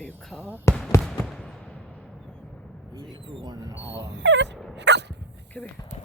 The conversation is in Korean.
be a car. Leave one and all. Come here.